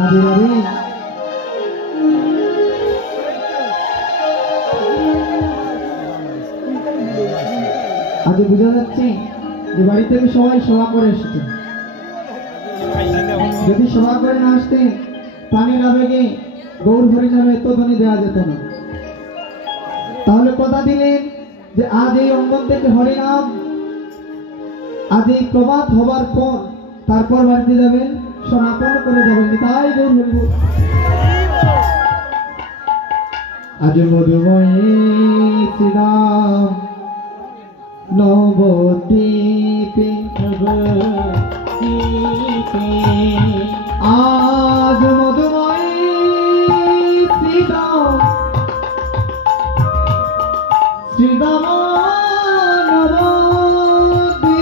রাধে রাধে। আজ বোঝা যাচ্ছে যে বাড়ি থেকে সবাই সেবা করে এসেছে। যদি সেবা করে না আসতেন প্রাণের আবেগে গৌর হরি নামে এত ধ্বনি দেওয়া যেত না। তাহলে কথা দিলেন যে আজ এই অঙ্গন থেকে হরিনাম, আজ এই প্রভাত হবার পর তারপর বাড়িতে যাবেন, সমাপন করে যাবেন। তাই গৌর হরি বল। আজ মধুময়ী শ্রীরাম নবদ্বীপে, আজ মধুময়ী শ্রীরাম শ্রীরাম নবদ্বীপে,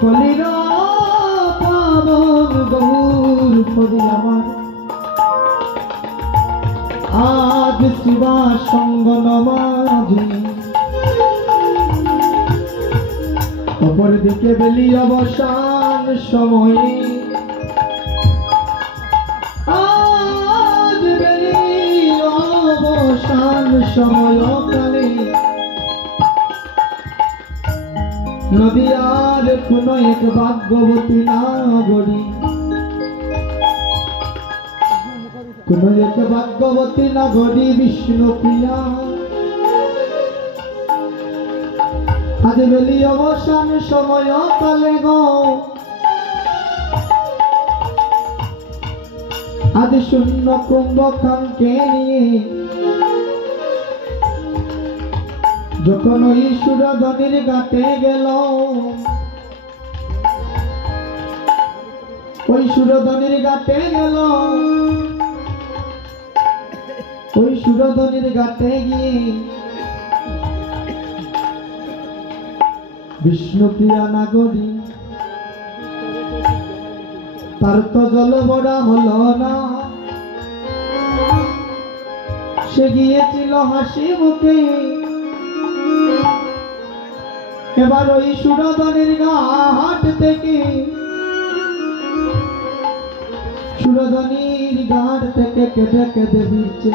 কলির পাবন গৌর হরি আমার, আজ শিবা সঙ্গ নমাঝে, অপর দিকে বেলি অবসান সময়ে, আজ বেলি অবসান সময় কালে, নদিয়ার কোন এক ভাগ্যবতী নাগরী, কোন এক ভাগ্যবতী নগরী বিষ্ণুপ্রিয়া, আজ বেলি অবসান সময় কালে গো, আজ শূন্য কুম্ভকাঙ্কে নিয়ে, যখন ওই সুরধনির ঘাটে গেল, ওই সুরধনির ঘাটে গেল, ওই সুরধনির ঘাটে গিয়ে বিষ্ণুপ্রিয়া নাগরী, তার তো জল ভরা হলো না, সে গিয়েছিল হাসি মুখে, এবার ওই সুরধনির ঘাট থেকে, সুরধনির ঘাট থেকে কেঁদে কেঁদে দিচ্ছে।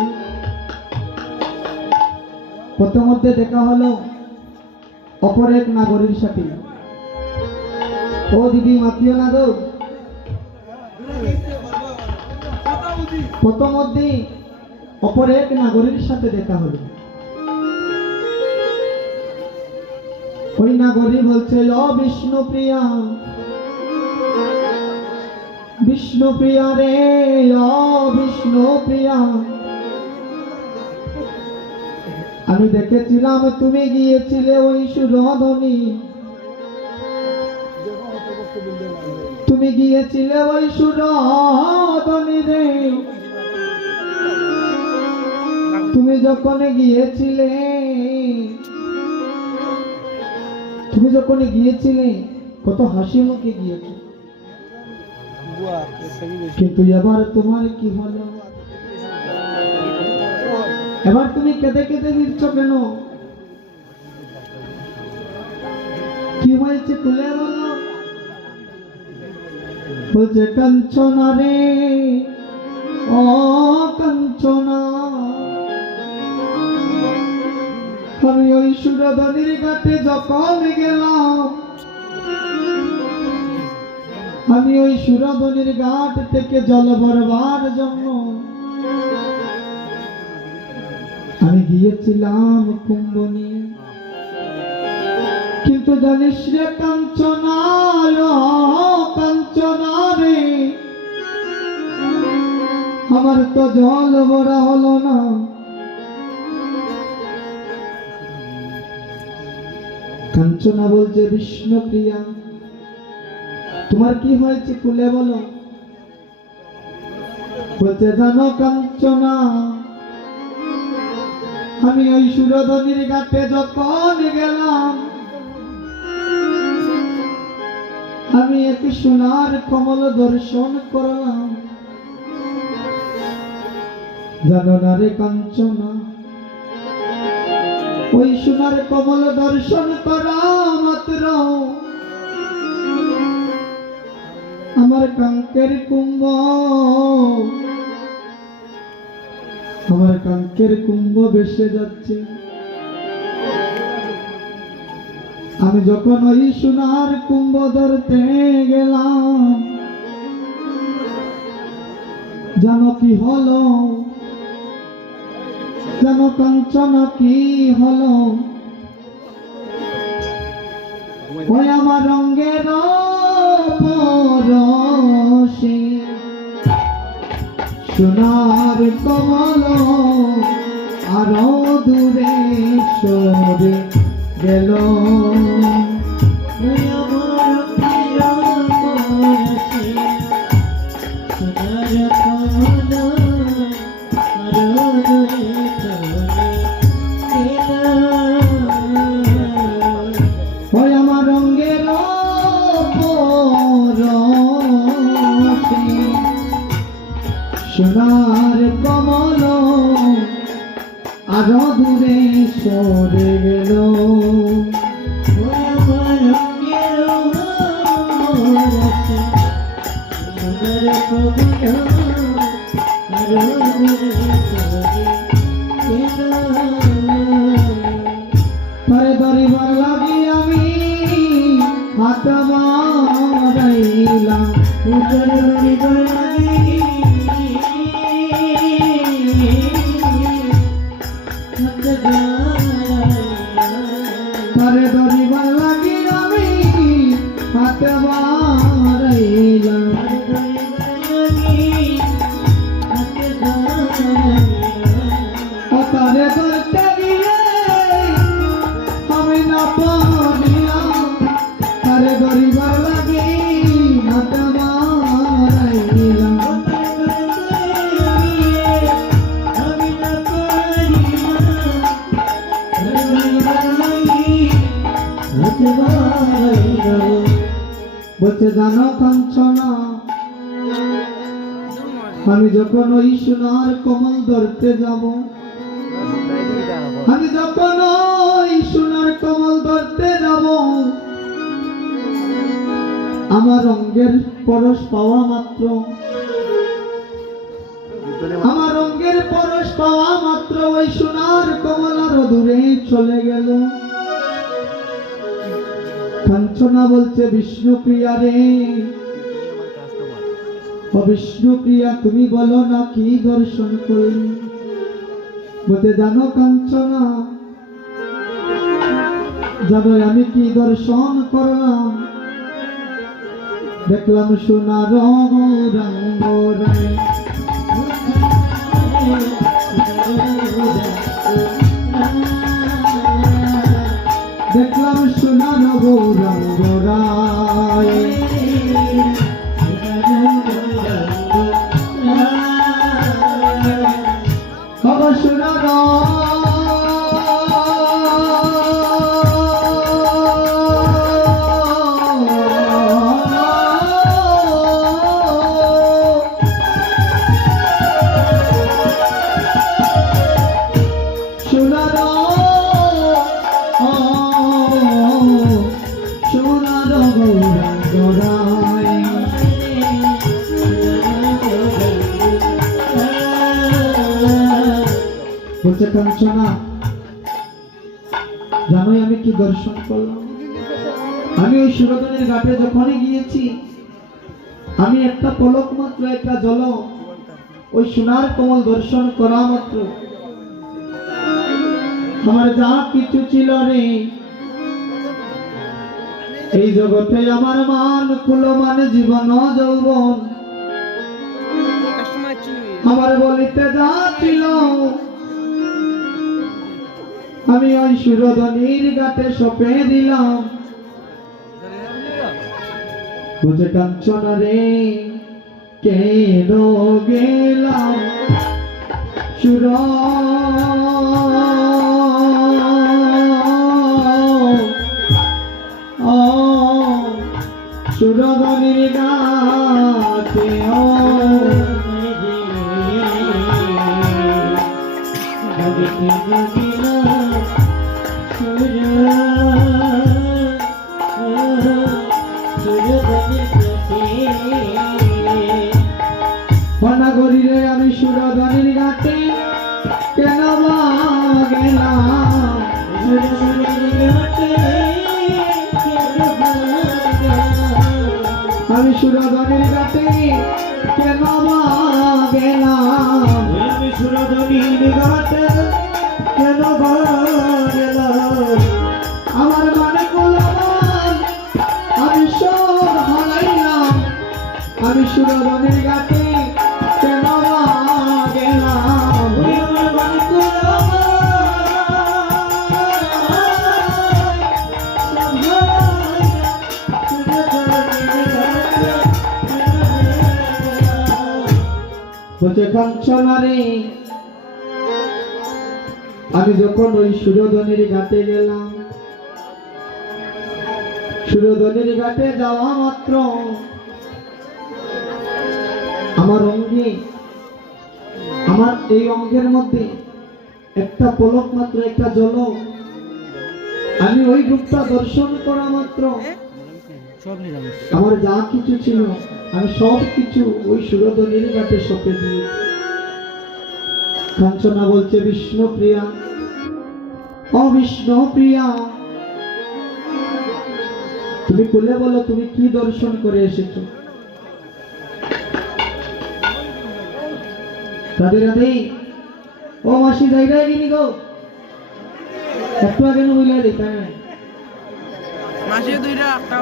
প্রথমধ্যে দেখা হলো অপর এক নাগরীর সাথে। ও দিদি মাতৃ নাগর, প্রথমধ্যে অপর এক নাগরীর সাথে দেখা হলো। ওই নাগরী বলছে, ও বিষ্ণুপ্রিয়া, বিষ্ণুপ্রিয়া রে, ও বিষ্ণুপ্রিয়া, আমি দেখেছিলাম তুমি গিয়েছিলে ওই সুরধনি, তুমি গিয়েছিলে ওই সুরধনি রে, তুমি যখন গিয়েছিলে, তুমি যখন গিয়েছিলে কত হাসি মুখে গিয়েছো, কিন্তু এবার তোমার কি হলো? এবার তুমি কেঁদে কেঁদে দিচ্ছ কেন? কি হয়েছে খুলে বলো। বলছে, কাঞ্চনা রে, ও কাঞ্চনা, আমি ওই সুরধনির ঘাটে যখন গেলাম, আমি ওই সুরধনির ঘাট থেকে জল ভরবার জন্য আমি গিয়েছিলাম কুম্ভ নিয়ে, কিন্তু জানিস রে কাঞ্চনা, কাঞ্চনা রে, আমার তো জল ভরা হলো না। কাঞ্চনা বলছে, বিষ্ণুপ্রিয়া তোমার কি হয়েছে খুলে বলো। বলছে, জানো কাঞ্চনা, আমি ওই সুরধনির ঘাটে যখন গেলাম, আমি এক সোনার কমল দর্শন করলাম। জানো না রে কাঞ্চনা, ওই সোনার কমল দর্শন করা মাত্র আমার কাঙ্কের কুম্ভ, আমার কাঙ্কের কুম্ভ ভেসে যাচ্ছে। আমি যখন ওই সোনার কুম্ভ ধরতে গেলাম, জানো কি হলো, জানো কাঞ্চনা কি হলো, ওই আমার রঙের পরশে সোনার কমল আরো দূরে সরে গেল। ওই আমার রঙের পরশে সোনার কমল আরো দূরে সরে গেল। তারে ধরিবার লাগি আমি হাত মারাইলাম, তারে ধরিবার লাগি আমি হাত মারাইলাম। তারে ধরতে গিয়ে আমি না পারিলাম, তারে ধরিবার লাগি হাত মারাইলাম। বলছে জানো কাঞ্চনা, আমি যখন ওই সোনার কমল ধরতে যাব, আমি যখন ওই সোনার কমল ধরতে যাব, আমার রঙের পরশ পাওয়া মাত্র, আমার রঙের পরশ পাওয়া মাত্র ওই সোনার কমল আরো দূরে চলে গেল। কাঞ্চনা বলছে বিষ্ণুপ্রিয়া রে, ও বিষ্ণুপ্রিয়া তুমি বলো না কি দর্শন করলি। বলতে জানো কাঞ্চনা, জানো আমি কি দর্শন করলাম, দেখলাম সোনার গৌরাঙ্গ রে, দেখলাম সোনার গৌরাঙ্গ রায়। বাবা সোনার বলছে কাঞ্চনা, জানোই আমি কি দর্শন করলাম। আমি ওই সুরধনের ঘাটে যখনই গিয়েছি, আমি একটা পলক মাত্র, একটা জল ওই সোনার কমল দর্শন করা মাত্র আমার যা কিছু ছিল রে এই জগতে, আমার মান কুলমান জীবন যৌবন আমার বলিতে যা ছিল, আমি ওই সুরধনির ঘাটে সপে দিলাম। বুঝে কাঞ্চনা রে কেন গেলাম সুর সুরধনির ঘাটে সুর সুরধনির ঘাটে কেন বা গেলাম, আমি সুরধনির ঘাটে কেন বা গেলাম, আমার মানে করলাম আমি সব হারাইলাম, আমি সুরধনির ঘাটে কেন বা গেলাম, আমার মানে করলাম বলছে কাঞ্চনারে আমি যখন ওই সুরধনির ঘাটে গেলাম, সুরধনির ঘাটে যাওয়া মাত্র আমার অঙ্গে, আমার এই অঙ্গের মধ্যে একটা পলক মাত্র, একটা ঝলক, আমি ওই রূপটা দর্শন করা মাত্র আমার যা কিছু ছিল আমি সব কিছু ওই সুরধনির ঘাটে সঁপে দিই। কাঞ্চনা বলছে বিষ্ণুপ্রিয়া, ও বিষ্ণুপ্রিয়া, তুমি খুলে বলো তুমি কি দর্শন করে এসেছো। রাধে রাধে। ও মাসি জায়গায় গিনি গো, একটু আগে বলে দিই তাই না মাসে দুইটা একটা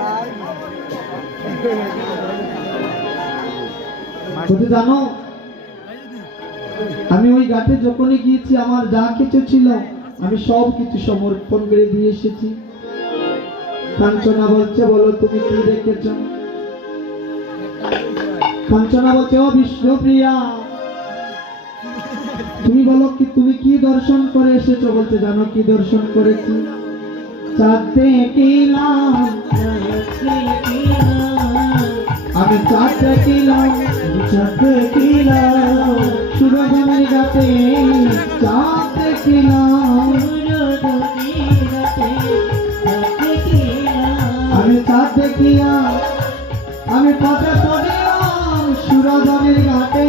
বলতে জানো আমি ওই ঘাটে যখনই গিয়েছি আমার যা কিছু ছিল আমি সব কিছু সমর্পণ করে দিয়ে এসেছি। কাঞ্চনা বলছে বলো তুমি কি দেখেছ। কাঞ্চনা বলছে ও বিষ্ণুপ্রিয়া তুমি বলো কি তুমি কি দর্শন করে এসেছো। বলছে জানো কি দর্শন করেছি, চাঁদ দেখিলাম, আমি চাঁদ দেখিলাম, চাঁদ দেখিলাম, সুরধনির ঘাটে চাঁদ দেখিলাম, আমি চাঁদ দেখিয়া আমি পথে পড়িলাম, সুরধনির ঘাটে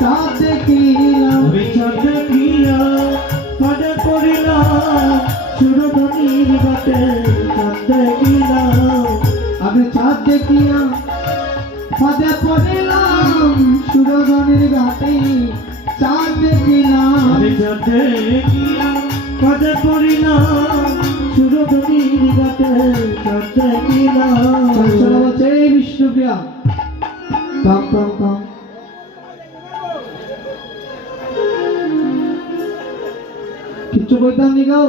চাঁদ দেখিলাম, আমি চাঁদ দেখিয়া পদে পড়িলাম, সুরধনির ঘাটে চাঁদ দেখিলাম, আমি চাঁদ দেখিয়া পথে পড়িলাম, সুরধনির ঘাটে চাঁদ দেখিলাম, আমি চাঁদ দেখিয়া পদে পড়িলাম, সুরধনির ঘাটে চাঁদ দেখিলাম। কাঞ্চনা বলছে এই বিষ্ণুপ্রিয়া কাম কাম কাম, কিচ্ছু বলতাম নি গো।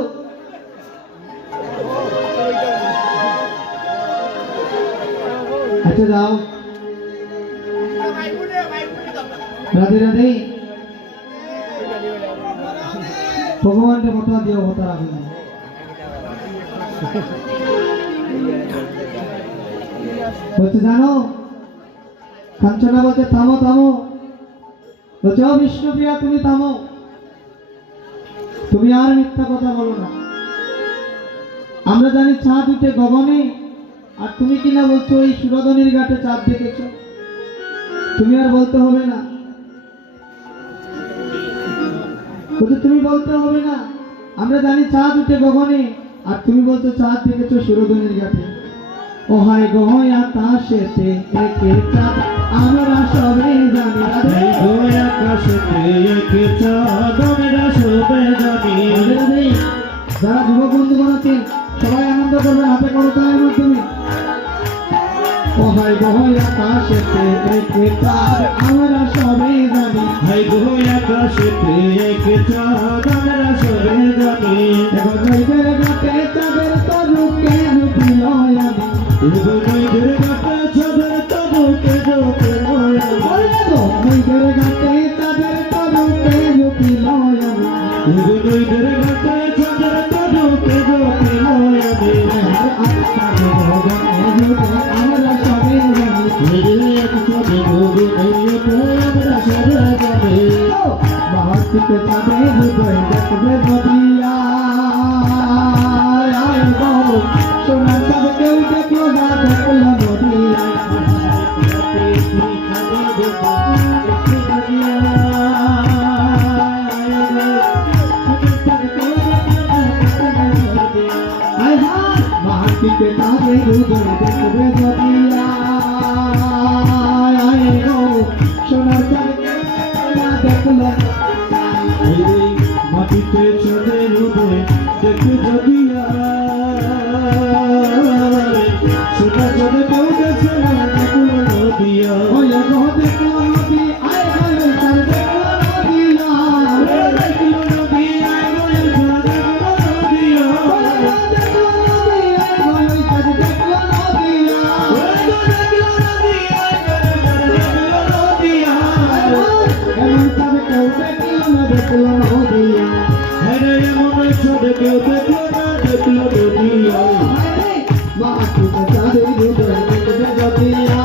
আচ্ছা যাও, রাধে রাধে। ভগবানকে কথা দিও, কথা রাখবে না। বলছে জানো, কাঞ্চনা বলছে থামো থামো, বলছে ও বিষ্ণুপ্রিয়া তুমি থামো, তুমি আর মিথ্যা কথা বলো না। আমরা জানি চাঁদ উঠে গগনে, আর তুমি কিনা বলছো এই সুরধনির ঘাটে চাঁদ দেখেছো, তুমি আর বলতে হবে না। বলছে তুমি বলতে হবে না, আমরা জানি চাঁদ উঠে গগনে, আর তুমি বলছো চাঁদ দেখেছো সুরধনির ঘাটে। ও হায় গো আকাশেতে একে চাঁদ আমরা সবে জানি, রাধে ওই আকাশেতে একে চাঁদ আমরা সবে জানি। রাধে। যারা যুবক বন্ধুগণ আছেন সবাই আনন্দ করবে, হাতে করতালের মাধ্যমে। ও হায় গো আকাশেতে একে চাঁদ আমরা সবে জানি, হাই গো আকাশেতে একে চাঁদ আমরা সবে জানি। এখন নইদের ঘাটে চাঁদের তরুকে রূপিল আমি, নইদের ঘাটে চাঁদের তরুকে রূপিল আমি, নইদের ঘাটে চাঁদের তরুকে রূপিল আমি, নইদের ঘাটে চাঁদের তরুকে রূপিল আমি। আর আকাশ গগনে রূপে আমরা সবে জানি, মহাত্মিক চাঁদের হৃদয় দেখবে বদিয়া, সোনার চাঁদ কেউ দেখলো না, দেখলো বদিয়া। মহাত্মিক চাঁদের হৃদয় দেখবে বদিয়া, হলো এই মাটিতে চলে রোদে দেখে যদি সোনা চলে কেউ দেখে না দেখলো নদিয়া ওই গো দেখলো নদী আয় গো তার দেখলো নদিয়া দেখলো নদিয়া দেখলো নদিয়া দেখলো নদী আয় গো তার দেখলো নদিয়া এমন তবে কেউ দেখলো না দেখলো নদিয়া মাটিতে চাঁদের হৃদয় দেখবে যদিয়া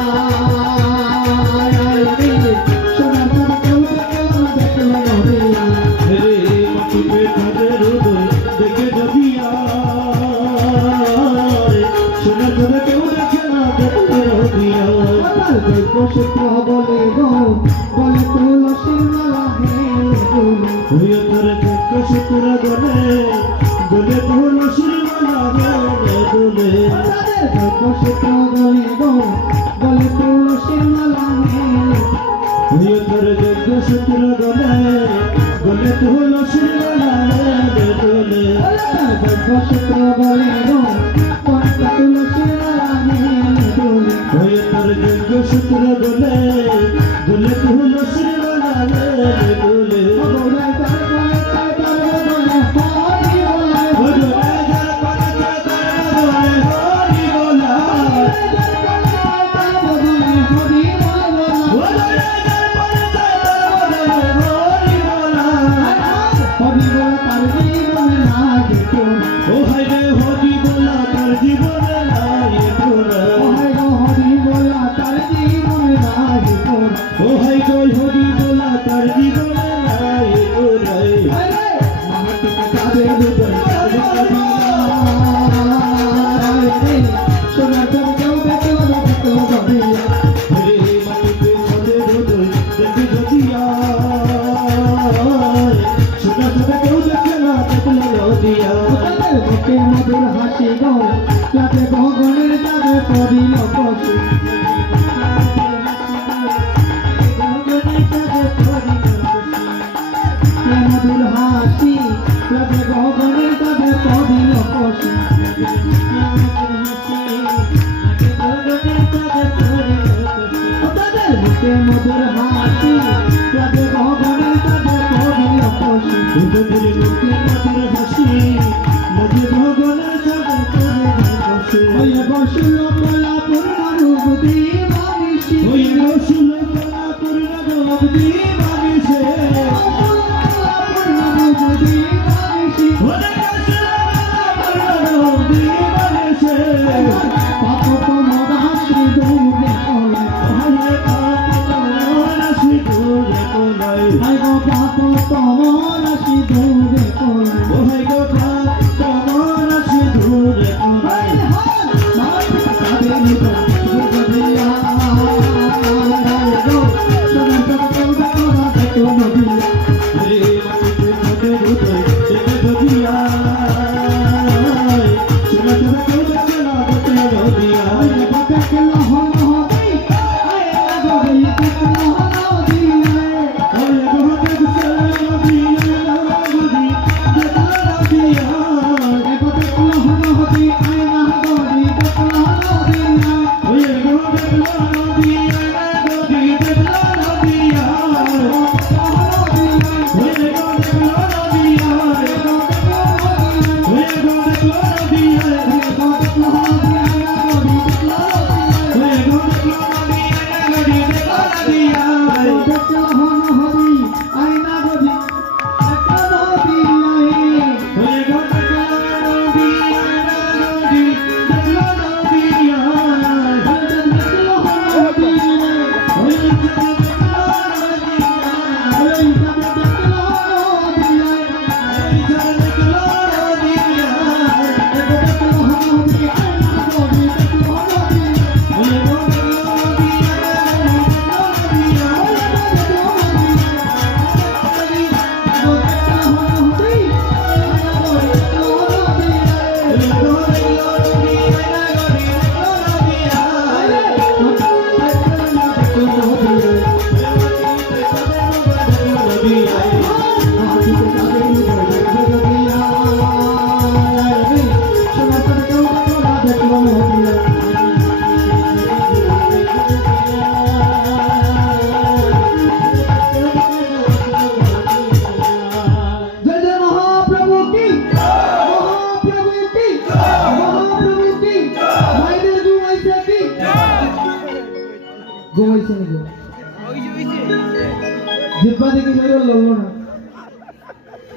সোনার তবে কেউ দেখলো না দেখলো নদিয়া আমার দৈব সূত্র বলে গো বলে তুলসীর মালা হেলে দুলে তাদের দৈব সূত্র বলে গো বলে তুলসীর মালা হেলে তাদের দৈব সূত্র বলে গো কনকা তুলসীর মালা হেলে দুলে সূত্র বলে বলে তুলসী বলে বলে তার বলে তার বলে হরি বলে সোনার তবে কেউ দেখলো না দেখলো নদিয়া তাদের বুকে মধুর হাসি গো লাগে গগনের যাবে পড়িল কষি মধুর হাসি লাগে গগনের যাবে পড়িল কষি তাদের বুকে মধুর হাসি লাগে গগনের যাবে পড়িল কষি ওই বসুল কলাপুর রূপ দিবানিসি কলাপুর রূপ দিবানিসি পাপ তোমরা শ্রী দূরে কোলায় হাই গো পাপ তোমরা শ্রী দূরে কোলায়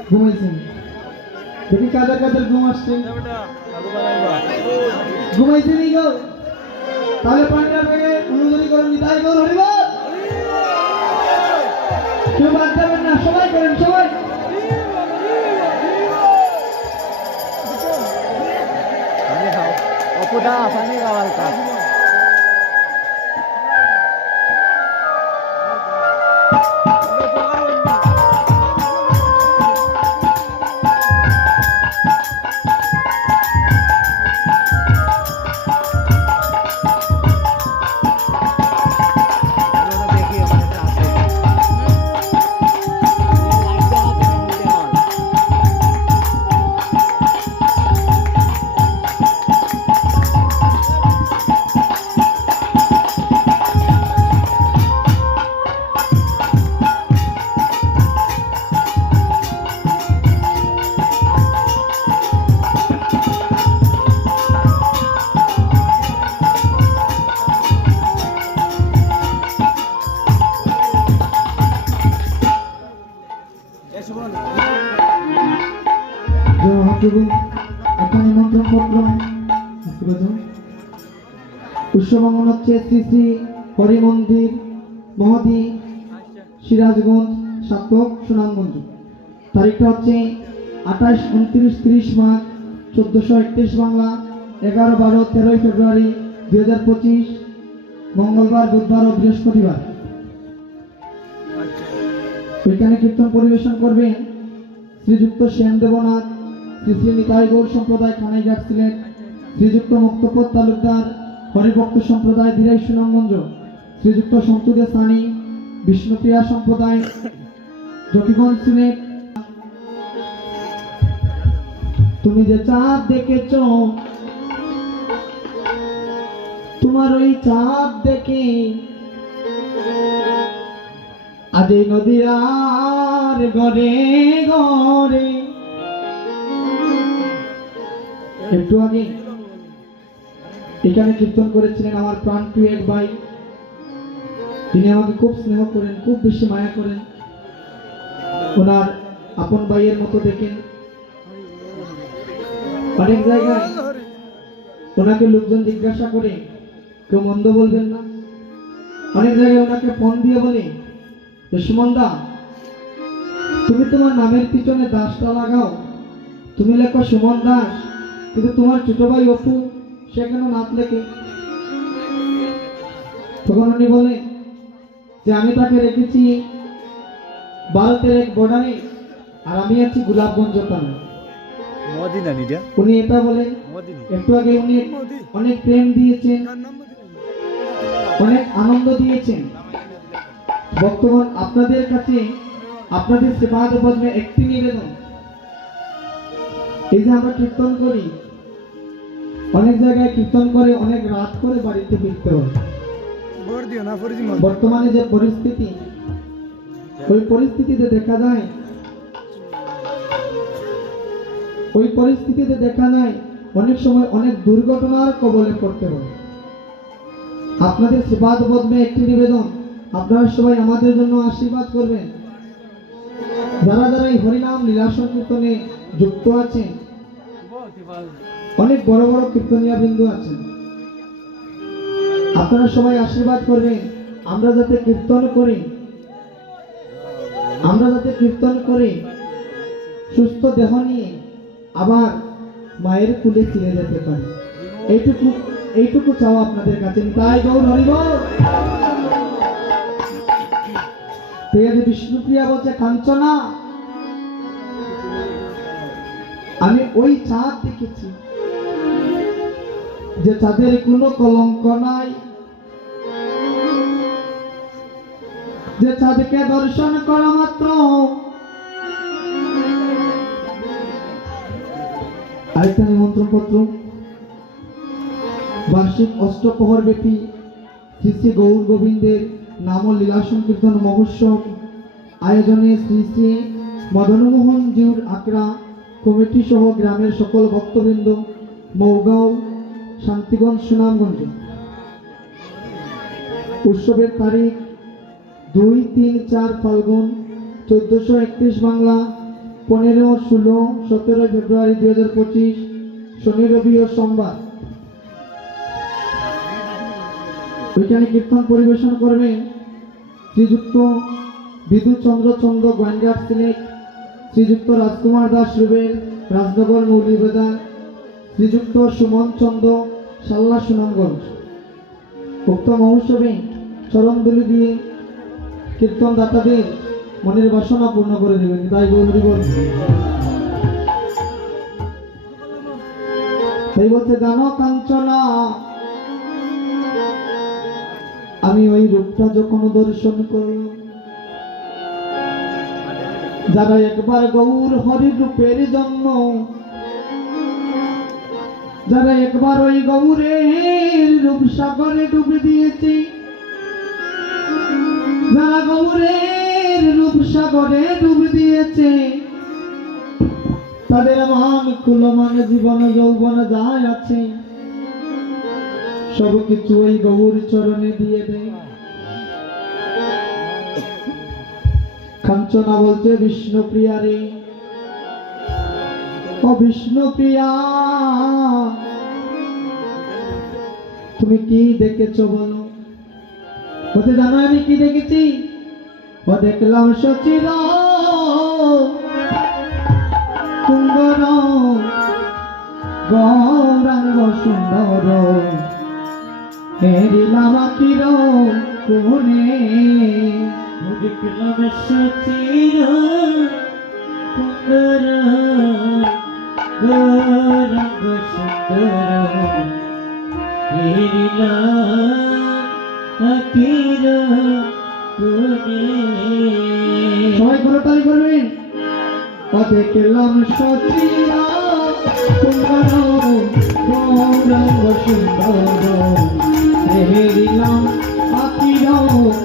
ঘুমাইছেন? দেখি কাদের কাদের ঘুম আসছে। ঘুমাইছেন গো? তাহলে পান্ডা থেকে অনুমতি করেন, নিতাই গৌর হরিবল। কেউ বাদ যাবেন না, সবাই করেন, সবাই। অপুদা পানি খাওয়াল কা দেখি আমাদের আছে একটা নিমন্ত্রণ পত্র উৎসবঙ্গন হচ্ছে শ্রী শ্রী হরি মন্দির মহদি সিরাজগঞ্জ সাতক সুনামগঞ্জ। তারিখটা হচ্ছে 28, 29, 30 মার্চ 1431 বাংলা, 11, 12, 13 ফেব্রুয়ারি 2025 মঙ্গলবার, বুধবার ও বৃহস্পতিবার। ওইখানে কীর্তন পরিবেশন করবেন শ্রীযুক্ত শ্যাম দেবনাথ, শ্রী শ্রী নিতাই গৌর সম্প্রদায় খানাইঘাট সিলেট, শ্রীযুক্ত মুক্তপদ তালুকদার হরিভক্ত সম্প্রদায় দিরাই সুনামগঞ্জ, শ্রীযুক্ত সন্তুদে সানি বিষ্ণুপ্রিয়া সম্প্রদায় জকিগঞ্জ সিলেট। তুমি যে চাঁদ দেখেছ, তোমার ওই চাঁদ দেখে আজ এই নদীর ঘরে ঘরে। একটু আগে এখানে কীর্তন করেছিলেন আমার প্রাণপ্রিয় এক ভাই। তিনি আমাকে খুব স্নেহ করেন, খুব বেশি মায়া করেন, ওনার আপন ভাইয়ের মতো দেখেন। অনেক জায়গায় ওনাকে লোকজন জিজ্ঞাসা করে, কেউ মন্দ বলবেন না। অনেক জায়গায় ওনাকে ফোন দিয়ে বলে যে সুমনদা, তুমি তোমার নামের পিছনে দাসটা লাগাও, তুমি লেখো সুমন দাস, কিন্তু তোমার ছোট ভাই অপু সে কেন নাম লেখে? তখন উনি বলেন যে আমি তাকে রেখেছি ভারতের এক বর্ডারে, আর আমি আছি গোলাপগঞ্জ থানা। মদিনা নিটা উনি এটা বলেন। মদিনা একটু আগে উনি অনেক প্রেম দিয়েছেন, অনেক আনন্দ দিয়েছেন। বর্তমান আপনাদের কাছে আপনাদের সেবাদ বদলে একটি নিবেদন, এই যে আমরা কীর্তন করি, অনেক জায়গায় কীর্তন করে অনেক রাত করে বাড়িতে ফিরতে হয়। বর্তমানে যে পরিস্থিতি, ওই পরিস্থিতিতে দেখা যায় অনেক সময় অনেক দুর্ঘটনার কবলে পড়তে হয়। আপনাদের সেবাদ বদলে একটি নিবেদন, আপনারা সবাই আমাদের জন্য আশীর্বাদ করবেন। যারা যারা এই হরিনাম লীলা সংকীর্তনে যুক্ত আছেন, অনেক বড় বড় কীর্তনীয় বিন্দু আছেন, আপনারা সবাই আশীর্বাদ করবেন। আমরা যাতে কীর্তন করে সুস্থ দেহ নিয়ে আবার মায়ের কুলে ফিরে যেতে পারি, এইটুকু চাও আপনাদের কাছে। তাই গৌর হরিবল। বিষ্ণুপ্রিয়া বলছে, কাঞ্চনা, আমি ওই চাঁদ দেখেছি যে চাঁদের কোনো কলঙ্ক নাই, যে চাঁদকে দর্শন করা মাত্র। আরেকটা নিমন্ত্রণ পত্র, বার্ষিক অষ্টপ্রহর ব্যাপী শ্রী শ্রী গৌর গোবিন্দের নাম ও লীলা সংকীর্তন মহোৎসব আয়োজনে শ্রী শ্রী মদনমোহন জিউর আকড়া কমিটি সহ গ্রামের সকল ভক্তবৃন্দ, মৌগাঁও, শান্তিগঞ্জ, সুনামগঞ্জ। উৎসবের তারিখ 2, 3, 4 ফাল্গুন 1431 বাংলা, 15, 16, 17 ফেব্রুয়ারি 2025 শনি রবি ও সোমবার ওইখানে কীর্তন পরিবেশন করবেন শ্রীযুক্ত বিদুৎ চন্দ্র গোয়েন্দার সিলেট, শ্রীযুক্ত রাজকুমার দাস রুবেল রাজনগর মৌলভীবাজার, শ্রীযুক্ত সুমন চন্দ্র সাল্লা সুনামগঞ্জ। উক্ত মহোৎসবে চরণদুলি দিয়ে কীর্তন দাতাদের মনের বাসনা পূর্ণ করে দেবেন। তাই গৌরী বল তাই বলতে জানো কাঞ্চনা, আমি ওই রূপটা যখন দর্শন করলাম, যারা একবার গৌর হরি রূপের জন্য, যারা একবার ওই গৌরের রূপ সাগরে ডুবে দিয়েছে, যারা গৌরের রূপ সাগরে ডুবে দিয়েছে, তাদের মান কুলমান জীবন যৌবন যায় আছে সব কিছু ওই গৌর চরণে দিয়ে দেয়। কাঞ্চনা বলছে বিষ্ণুপ্রিয়া রে, ও বিষ্ণুপ্রিয়া তুমি কি দেখেছো বলো? বলতে জানো আমি কি দেখেছি? ও দেখলাম সচির সুন্দর গৌরাঙ্গ সুন্দর, হেরিলাম আখির কোণে, দেখলাম সচির সুন্দর গৌরাঙ্গ সুন্দর, আখির কোণে। সবাই করতালি করবেন। ও দেখলাম সচিরা সুন্দর গৌরাঙ্গ সুন্দর, হেরিলাম আখির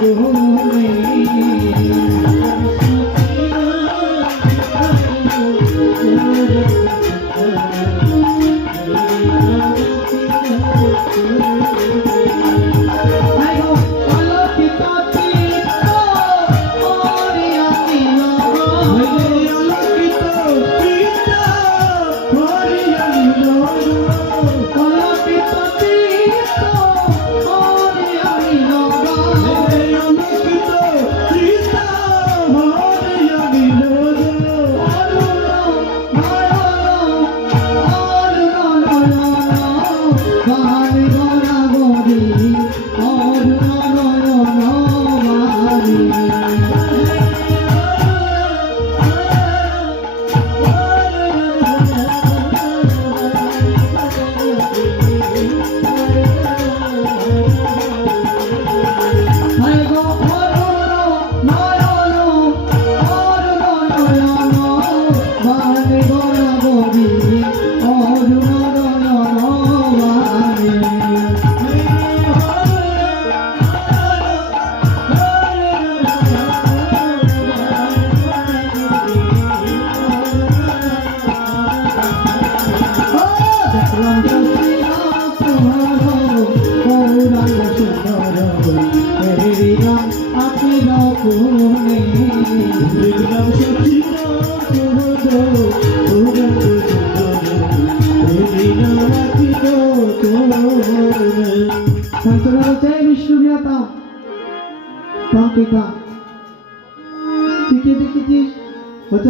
কোণে।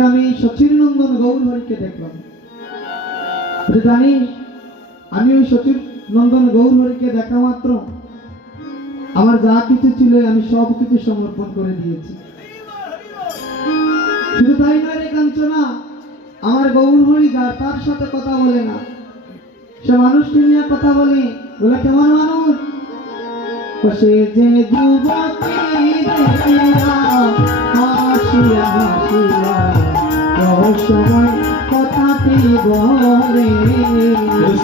আমি সচির নন্দন গৌর হরিকে দেখলাম। জানিস আমি ওই সচির নন্দন গৌর হরিকে দেখা মাত্র আমার যা কিছু ছিল আমি সব কিছু সমর্পণ করে দিয়েছি। শুধু তাই নয় রে কাঞ্চনা, আমার গৌর হরি যার তার সাথে কথা বলে না, সে মানুষকে নিয়ে কথা বলে। বলে কেমন মানুষ? সে যে যুবতী দেখিয়া হাসিয়া হাসিয়া রহস্যময় কথাটি বলে,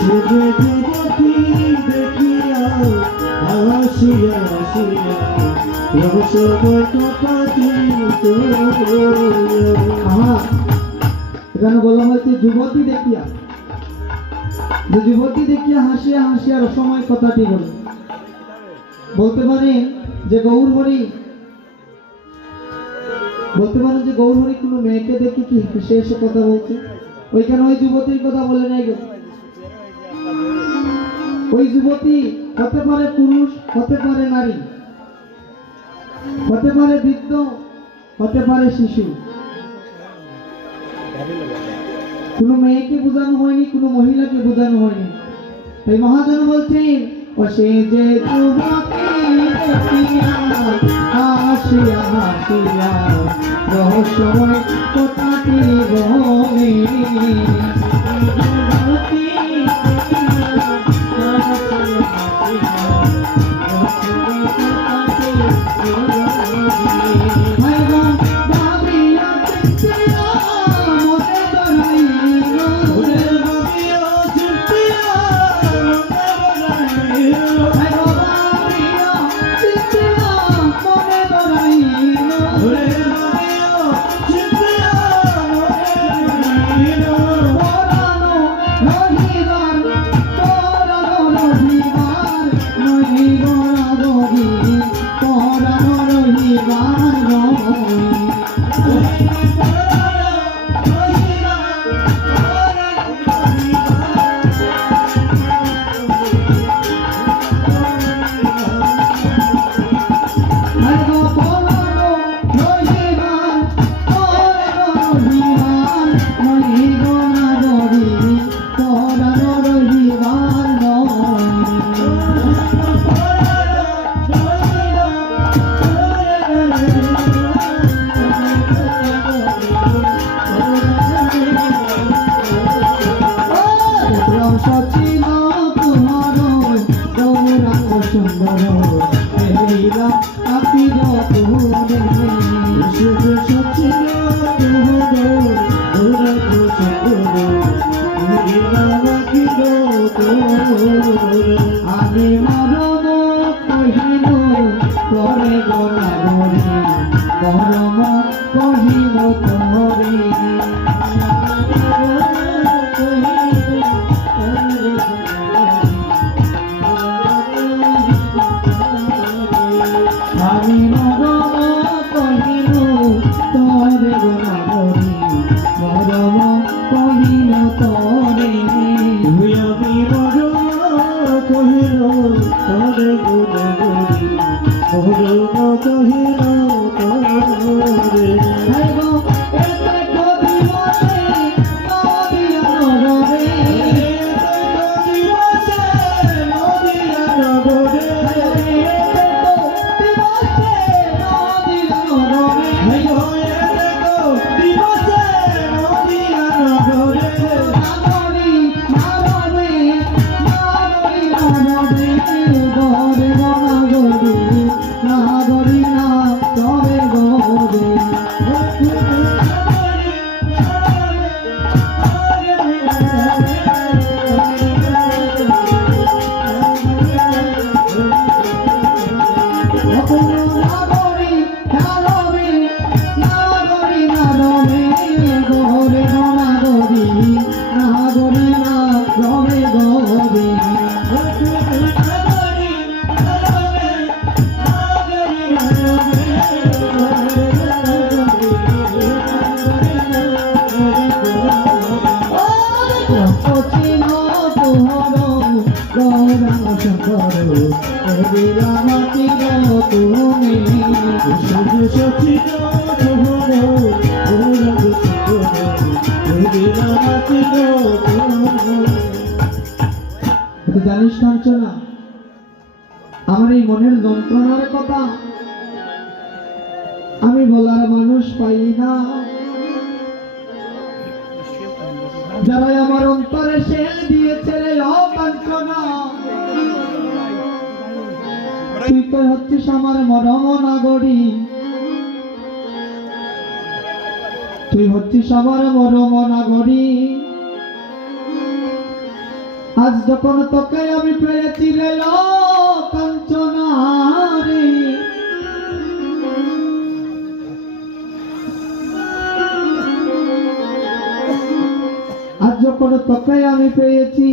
সে যে যুবতী দেখিয়া হাসিয়া হাসিয়া রহস্যময় কথাটি বলে। এখানে বলা হয়েছে যুবতী দেখিয়া, যে যুবতী দেখিয়া হাসিয়া হাসিয়া রহস্যময় কথাটি বলে। বলতে পারেন যে গৌর হরি বলতে পারেন যে গৌরহরি কোনো মেয়েকে দেখে কি হেসে হেসে কথা বলছে? ওইখানে ওই যুবতীর কথা বলে নাই গো। ওই যুবতী হতে পারে পুরুষ, হতে পারে নারী, হতে পারে বৃদ্ধ, হতে পারে শিশু। কোনো মেয়েকে বোঝানো হয়নি, কোনো মহিলাকে বোঝানো হয়নি। তাই মহাজন বলছেন, ও সে যে যুবতী দেখিয়া হাসিয়া হাসিয়া রহস্যময় কথাটি বলে। আমি মরণ কহিল করে গরি মরণ কহিল তরে। আমি মরণ কহিল তরে গরি মরণ কহিল তরে। আমি মরণ কহিল তরে গুণে গুণি মরণ কহিল তরে। জানিস কাঞ্চনা, আমার এই মনের যন্ত্রণার কথা আমি বলার মানুষ পাই না। যারা আমার অন্তরে শেল দিয়েছে রে ও কাঞ্চনা, তুই তো হচ্ছিস আমার মরম নাগরী, তুই হচ্ছিস আমার মরম নাগরী। আজ যখন তোকে আমি পেয়েছি রে ও কাঞ্চনা রে, আজ যখন তোকে আমি পেয়েছি,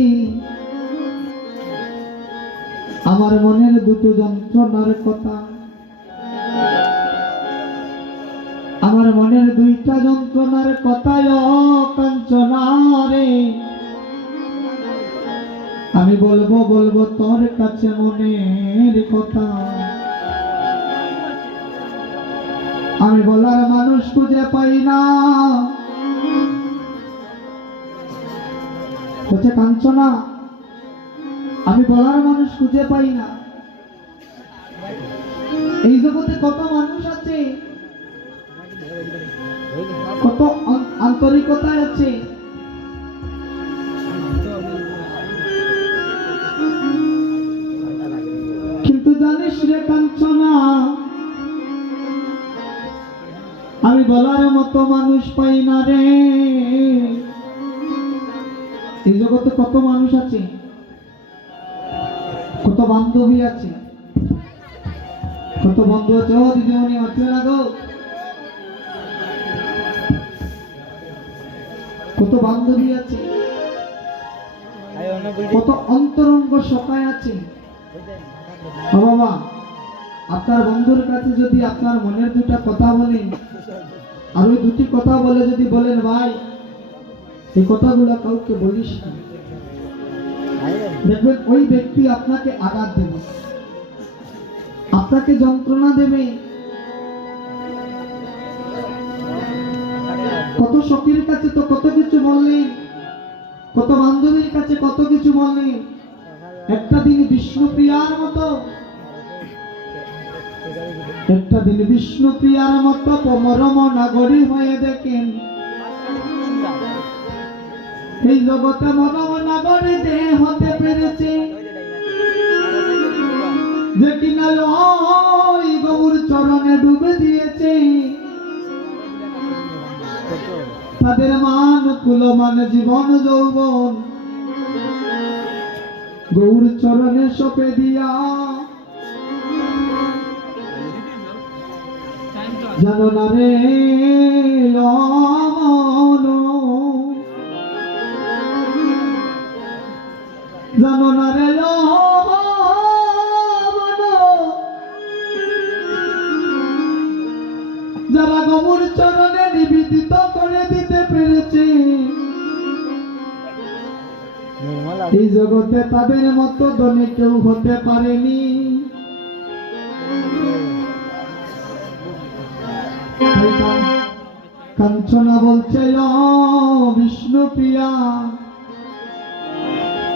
আমার মনের দুটো যন্ত্রণার কথা আমার আমার মনের দুইটা যন্ত্রণার কথায় কাঞ্চনা রে, আমি বলবো বলবো তোর কাছে মনের কথা, আমি বলার মানুষ খুঁজে পাই না। বলছে কাঞ্চনা, আমি বলার মানুষ খুঁজে পাই না। এই জগতে কত মানুষ আছে, কত আন্তরিকতা আছে, কিন্তু জানিস রে কাঞ্চনা, আমি বলার মতো মানুষ পাই না রে। এই জগতে কত মানুষ আছে, কত বান্ধবী আছে, কত বন্ধু আছে। ও দিদিমণি মাতিও না গো, কত বান্ধবী আছে, কত অন্তরঙ্গ সখায় আছে। ও বাবা, আপনার বন্ধুর কাছে যদি আপনার মনের দুটা কথা বলেন, আর ওই দুটি কথা বলে যদি বলেন ভাই এই কথাগুলা কাউকে বলিস না, দেখবেন ওই ব্যক্তি আপনাকে আঘাত দেবে, আপনাকে যন্ত্রণা দেবে। কত সখীর কাছে তো কত কিছু বললেন, কত বান্ধবীর কাছে কত কিছু বললেন, একটা দিন বিষ্ণুপ্রিয়ার মতো, একটা দিন বিষ্ণুপ্রিয়ার মতো পরম নাগরী হয়ে দেখেন এই জগতে মরম নাগরী যে হতে পেরেছে, যে কিনা ওই গৌর চরণে ডুবে দিয়েছে, তাদের মান কুলমান জীবন যৌবন গৌর চরণে সপে দিয়া। জানো না রে লমন, জানো না রে লমন, যারা গৌর চরণে নিবেদিত করে দিতে পেরেছে এই জগতে তাদের মতো ধনী কেউ হতে পারেনি। কাঞ্চনা বলছে বিষ্ণুপ্রিয়া,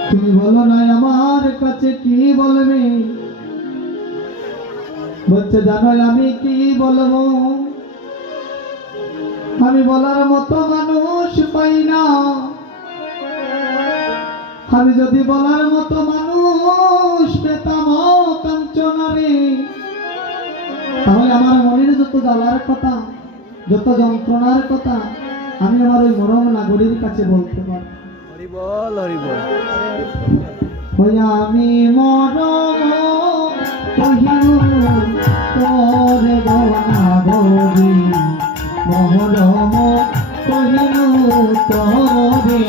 তুমি বলো না আমার কাছে কি বলবে। বলছে জানো আমি কি বলবো, আমি বলার মতো মানুষ পাই না। আমি যদি বলার মতো মানুষ পেতাম কাঞ্চনা রে, তাহলে আমার মনের যত জ্বালার কথা, যত যন্ত্রণার কথা আমি আমার ওই মরম নাগরীর কাছে বলতে পারি। হরি বল, হরি বল। ওই আমি মরম কহিনু তোরে গনাগরী, মরম কহিনু তোরে,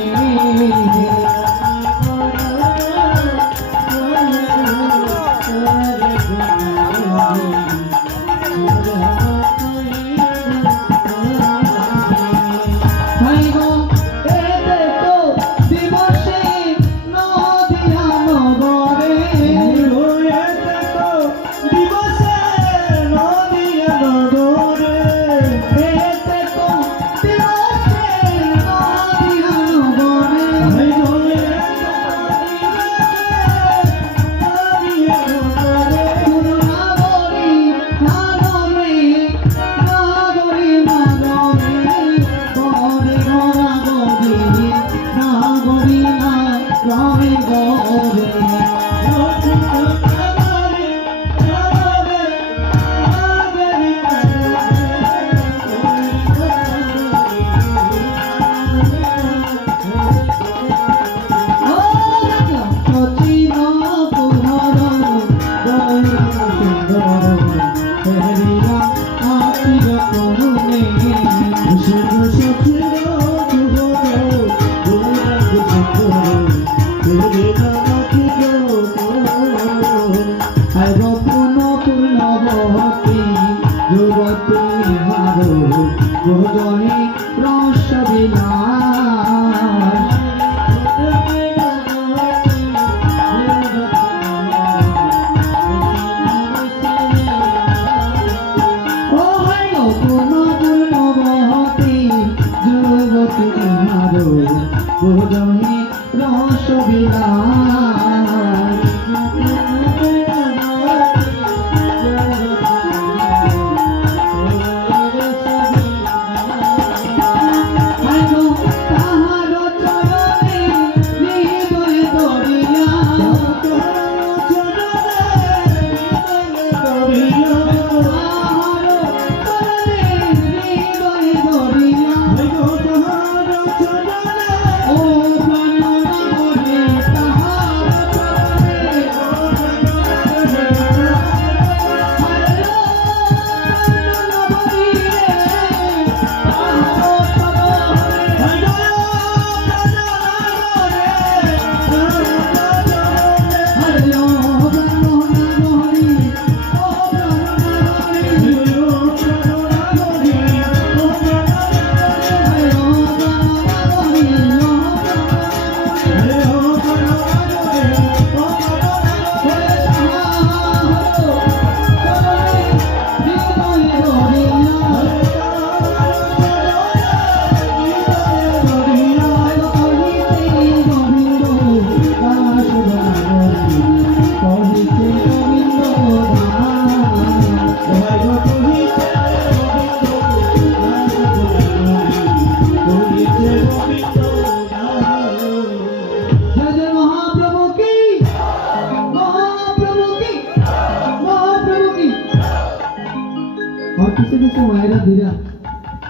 ধীরা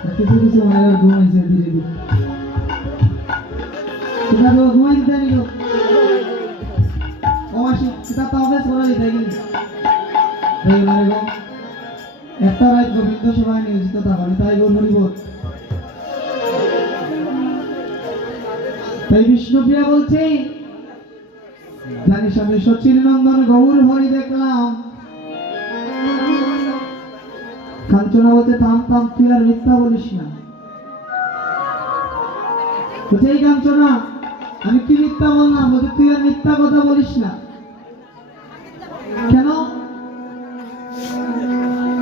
কিছু কিছু মায়ের ঘুমাইছে ধীরে ধীরে সেটা তো ঘুমাই দিতে নিল অমাসি সেটা তো অভ্যাস করা যেতে গেলি রবিবারে গো একটা রাত গোবিন্দ সভায় নিয়োজিত থাকবে তাই গো হরিব তাই বিষ্ণুপ্রিয়া বলছে জানিস আমি সচিন নন্দন গৌর হরি দেখলাম কাঞ্চনা বলছে থাম থাম তুই আর মিথ্যা বলিস না বলছে এই কাঞ্চনা আমি কি মিথ্যা বললাম বলছে তুই আর মিথ্যা কথা বলিস না কেন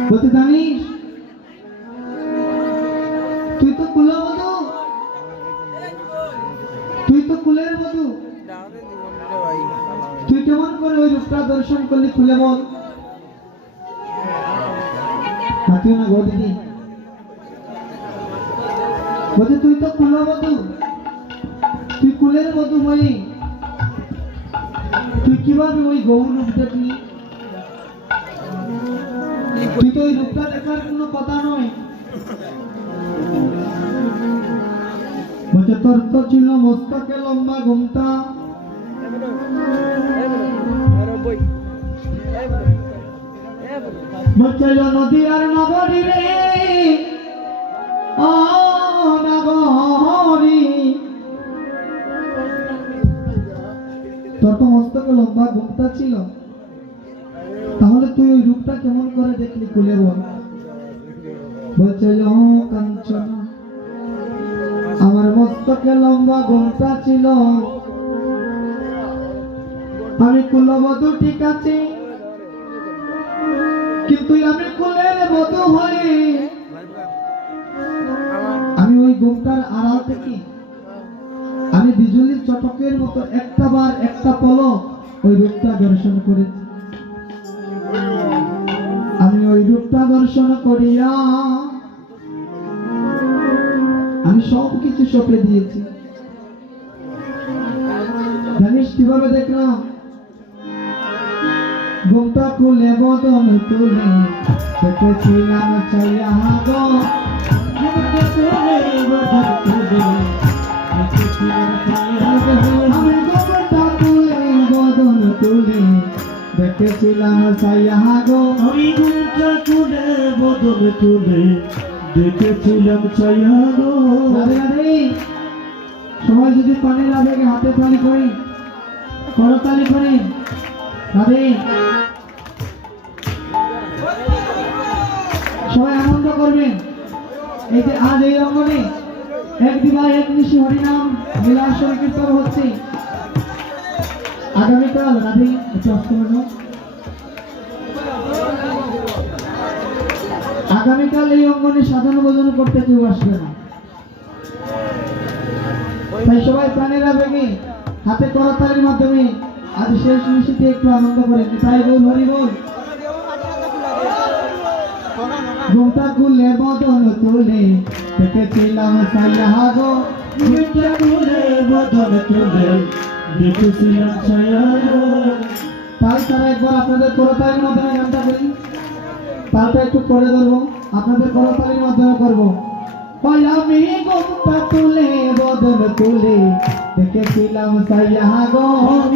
বলছে জানিস তুই তো কুলবধূ তুই তো কুলের বধূ তুই কেমন করে ওই রূপটা দর্শন করলি খুলে বল হাতিও না গো দিদি বলছে তুই তো কুলবধূ তুই কুলের বধূ হয়ে তুই কিভাবে ওই গৌর রূপ দেখলি তুই তো ওই রূপটা দেখার কোনো কথা নয় বলছে তোর তো ছিল মস্তকে লম্বা ঘুমটা বলছে নদী আর নগরী রে ও নগরী তোর তো মস্তকে লম্বা ঘুমটা ছিল তাহলে তুই ওই রূপটা কেমন করে দেখলি খুলে বল বলছে কাঞ্চনা আমার মস্তকে লম্বা ঘুমটা ছিল আমি কুলবধূ ঠিক আছে কিন্তু আমি কুলের বধূ হয়ে আমি ওই ঘুমটার আড়াল থেকে আমি বিজুলির চটকের মতো একটা বার একটা পলক ওই রূপটা দর্শন করেছি আমি ওই রূপটা দর্শন করিয়া আমি সব কিছু সঁপে দিয়েছি জানিস কিভাবে দেখলাম ঘুমটা খুলে বদন তুলে দেখেছিলাম ছায়া গো ঘুমটা খুলে বদন তুলে দেখেছিলাম ছায়া গো আমি ঘুমটা খুলে বদন তুলে দেখেছিলাম ছায়া গো আমি ঘুমটা খুলে বদন তুলে দেখেছিলাম ছায়া গো রাধে রাধে সবাই যদি পানের আবেগে হাতে তালি করি করতালি করি রাধে সবাই আনন্দ করবেন এই যে আজ এই অঙ্গনে এক দিবা এক নিশি হরিনাম লীলা সংকীর্তন হচ্ছে আগামীকাল রাধে একটু আসতে পারো আগামীকাল এই অঙ্গনে সাধন ভোজন করতে কেউ আসবে না তাই সবাই প্রাণের আবেগে হাতে করতালির মাধ্যমে আজ শেষ নিশিতে একটু আনন্দ করেন তাই বল হরি বল ঘুমটা খুলে বদন তুলে দেখেছিলাম ছায়া গো ঘুমটা খুলে বদন তুলে দেখেছিলাম ছায়া গো তাই তারা একবার আপনাদের করতালির মাধ্যমে গানটা করি তারপর একটু করে ধরবো আপনাদের করতালির মাধ্যমে করবো ওই আমি ঘুমটা তুলে বদন তুলে দেখেছিলাম ছায়া গো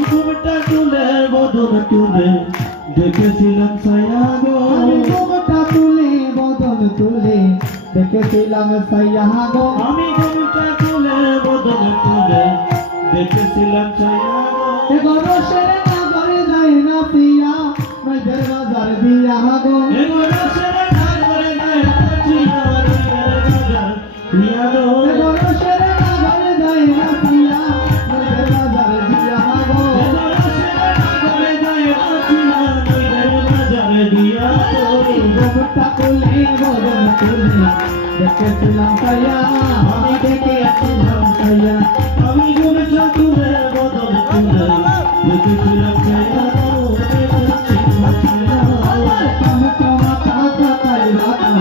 ঘুমটা খুলে বদন তুলে দেখেছিলাম ছায়া গো আমি ঘুমটা তুলে বদন তুলে দেখেছিলাম ছায়া গো আমি ঘুমটা খুলে বদন তুলে দেখেছিলাম ছায়া গো এগোরো সেরে না ঘরে যায় না পিয়া নইদের বাজার দিয়া গো এগোরো সেরে না ঘরে যায় না পিয়া গো এগোরো সেরে না ঘরে যায় না পিয়া নইদের বাজার দিয়া গো এগোরো সেরে না ঘরে যায় না পিয়া নইদের বাজারে দিয়া গো ঘুমটা তুলে বদন তুলে দেখেছিলাম ছায়া আমি দেখেছিলাম ছায়া আমি ঘুমটা খুলে বদন তুলে দেখেছিলাম ছায়া গো দেখেছিলাম ছায়া গো মধু মাথা কাটাই রাখা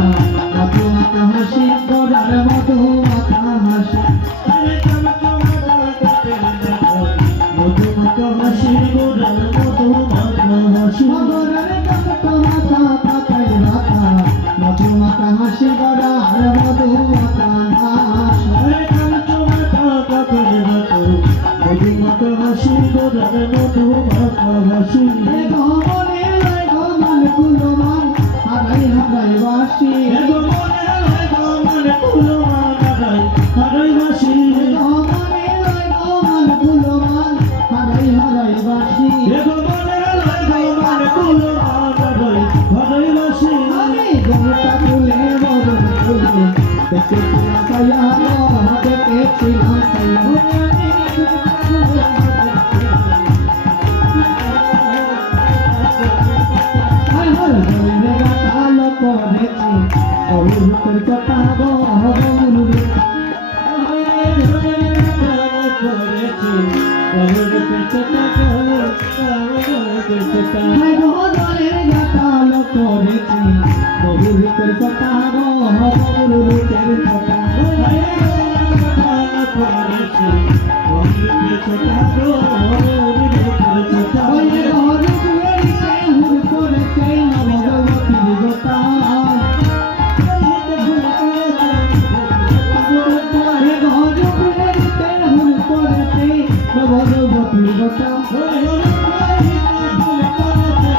মধু মাথা হাসি গোড়ার মধু মাথা হাসি আরে চমচম মাথা কাটে দেখো মধুমাখা হাসি গোড়ার মধুমাখা হাসি গোড়ার মধু মাথা কাটাই রাখা মধু মাথা হাসি গোড়ার করেছে কবর পেছটা পেছটা হায় গো দলের গাতাল করেছি বহু রূপের কথা গো বহু রূপের কথা ওই ঘর দুয়ারিতে হুর করেছে নববতীর গোটা ওই ঘর দুয়ারিতে হুর করেছে নববতীর গোটা ওই ঘর দুয়ারিতে হুর করেছে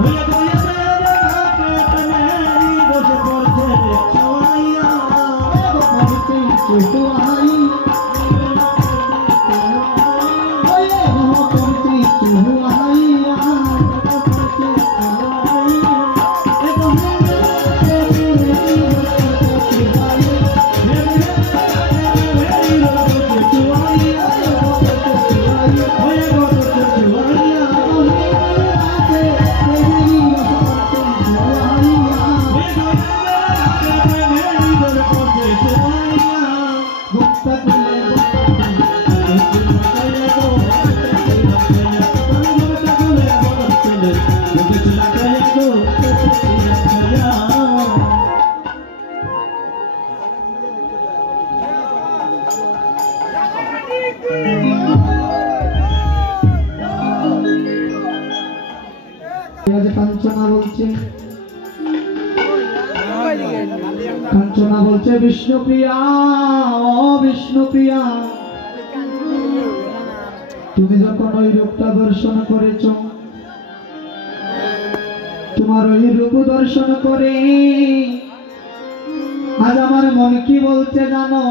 হইয়া গয়া মেরে ঘাটে প্রেমেরই বসে পড়ছে ছোঁয়াইয়া করতে চুহাই ওয়ে করতে চুহাইয়া কাঞ্চনা বলছে কাঞ্চনা বলছে বিষ্ণুপ্রিয়া ও বিষ্ণুপ্রিয়া তুমি যখন ওই রূপটা দর্শন করেছ তোমার ওই রূপ দর্শন করে আজ আমার মন কি বলছে জানো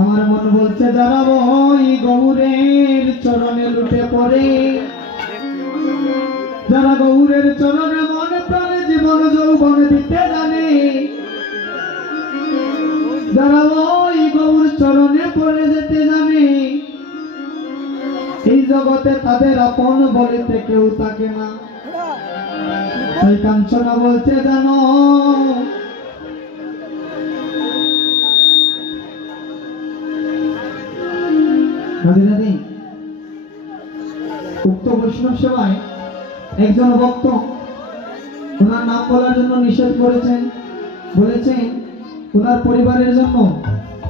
আমার মন বলছে দাঁড়াবো ওই গৌরের চরণে লুটে পড়ে যারা গৌরের চরণে মন প্রাণে জীবন যৌবন দিতে জানে যারা ওই গৌর চরণে পড়ে যেতে জানে এই জগতে তাদের আপন বলিতে কেউ থাকে না তাই কাঞ্চনা বলছে জানো রাধে রাধে উক্ত বৈষ্ণব সেবায় একজন ভক্ত ওনার নাম বলার জন্য নিষেধ করেছেন বলেছেন ওনার পরিবারের জন্য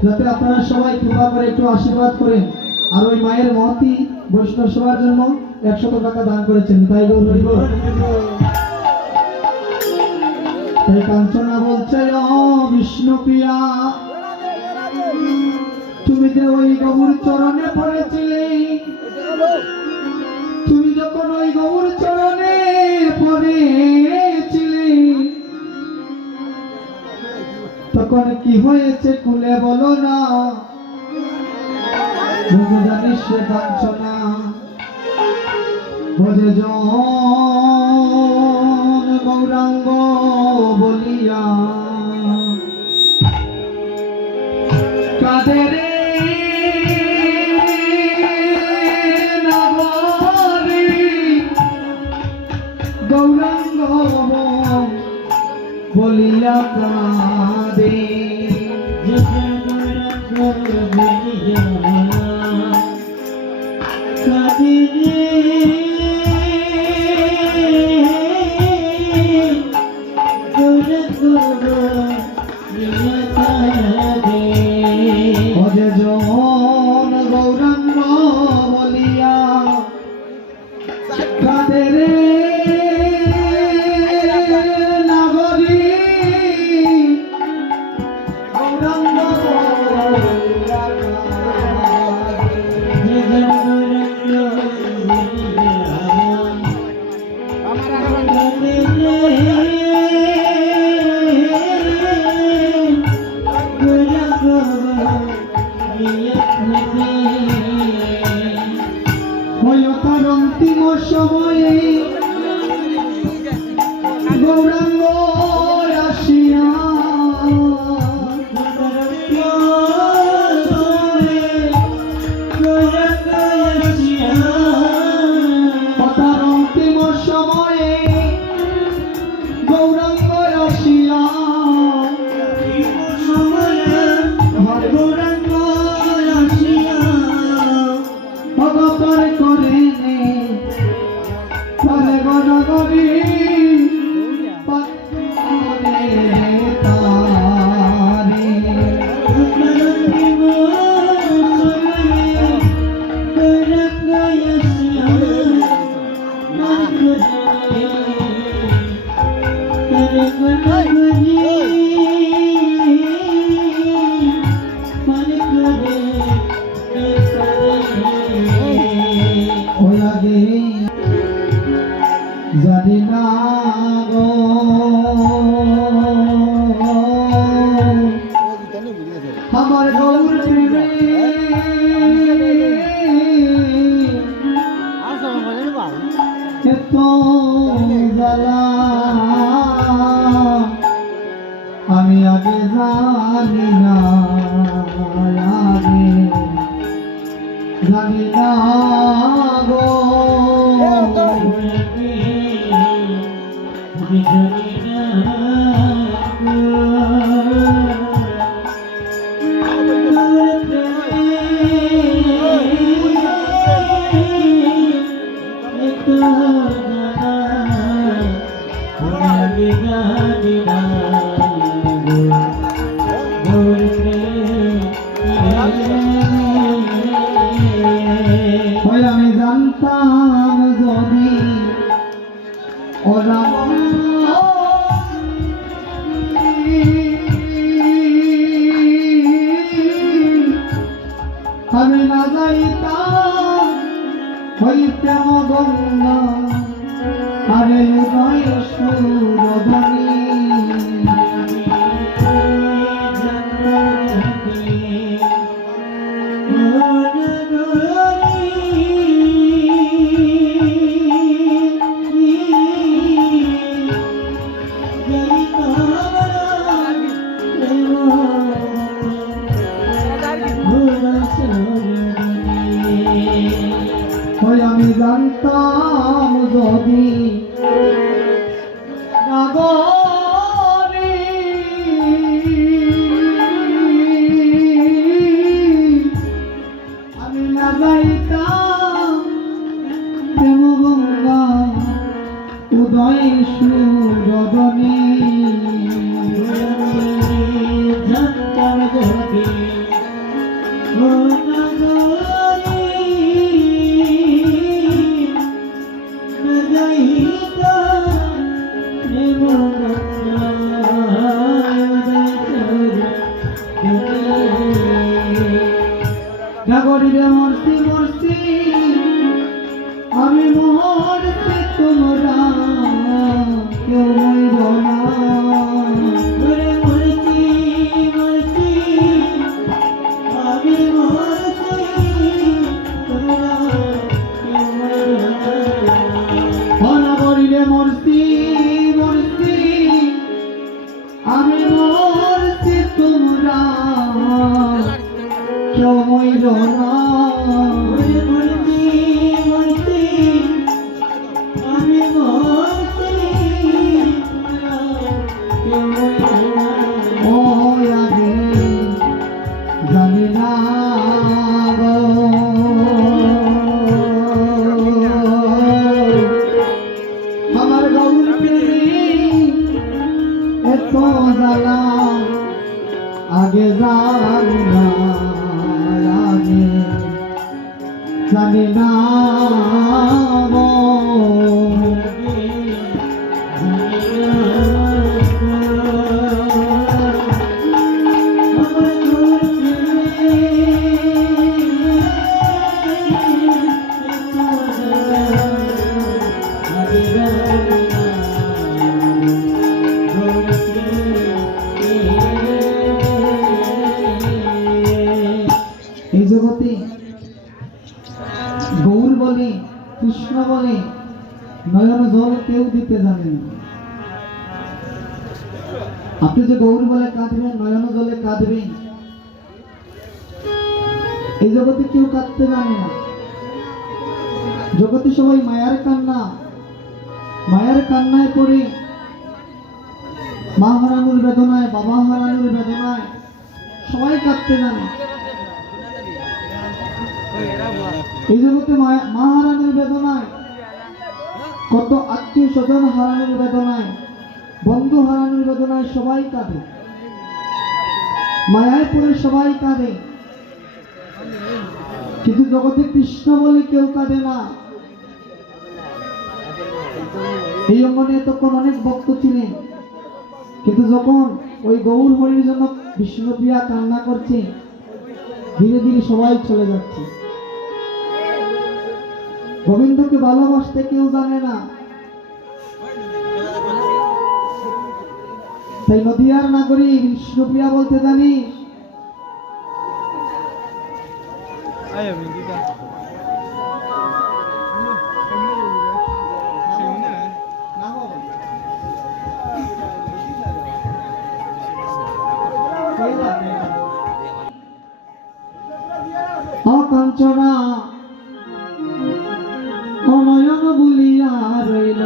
যাতে আপনারা সবাই কৃপা করে একটু আশীর্বাদ করেন আর ওই মায়ের মহতি বৈষ্ণব সেবার জন্য 100 টাকা দান করেছেন তাই গৌর হরি বল। তাই কাঞ্চনা বলছে ও বিষ্ণুপ্রিয়া তুমি যে ওই গৌর চরণে পড়েছিলে তুমি যখন ওই গৌর চরণে পড়েছিলে তখন কি হয়েছে খুলে বলো না বুঝে জানিস রে কাঞ্চনা ভজে জন গৌরাঙ্গ বলিয়া কাদের গৌরাঙ্গ বলিয়া কাঁদে ভজে জন গৌরাঙ্গ বলিয়া কাঁদে রে নাগরী গৌরাঙ্গ বলিয়া তার অন্তিম সময়ে গৌরাঙ্গ আসিয়া তার অন্তিম সময়ে গৌরাঙ্গ আসিয়া গৌরাঙ্গ আসিয়া ভগবান করে নে পরে গণগরি জানি না গো আমার গৌর প্রেমে এত জ্বালা আমি আগে জানি না আগে জানি না গো ওই আমি জানতাম যদি ওরা আমি না যাইতাম ওই প্রেম গঙ্গা আরে হৃদয় সুরধনী ওই আমি জানতাম যদি নাগরে আমি না যাইতাম প্রেম গঙ্গা উদয় সুরধনী জানতাম যদি নাগরিরে মরছি মরছি আমি মরছি তোমরা কেউ মইব না মরছি মরছি আমি মরছি তোমরা নাগরিরে মরছি মরছি আমি মরছি তোমরা কেউ মইব না মরছি মরছি আমি মরছি ও আগে জানি না গো আমার গৌর প্রেমী এত জ্বালা আগে জানি না আগে জানি না গো এই জগতে গৌর বলে কৃষ্ণ বলে নয়ন জল কেউ দিতে জানে না। আপনি যে গৌর বলে কাঁদবেন নয়ন জলে কাঁদবেন এই জগতে কেউ কাঁদতে জানে না। জগতে সবাই মায়ার কান্নায় পড়ে মা হারানোর বেদনায় বাবা হারানোর বেদনায় সবাই কাঁদতে জানে। এই জগতে মা হারানোর বেদনায় কত আত্মীয় স্বজন হারানোর বেদনায় বন্ধু হারানোর বেদনায় সবাই কাঁদে, মায়ায় পড়ে সবাই কাঁদে, কিন্তু জগতে কৃষ্ণ বলে কেউ কাঁদে না। এই অঙ্গনে তখন অনেক ভক্ত ছিলেন, কিন্তু যখন ওই গৌর হরির জন্য বিষ্ণুপ্রিয়া কান্না করছে ধীরে ধীরে সবাই চলে যাচ্ছে। গোবিন্দকে ভালোবাসতে কেউ জানে না, সেই নদিয়ার নাগরিক বিষ্ণুপ্রিয়া বলতে জানিস অকাঞ্চনা অনয়ন বলিয়া রইল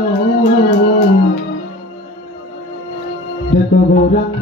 দেখো গৌরাঙ্গ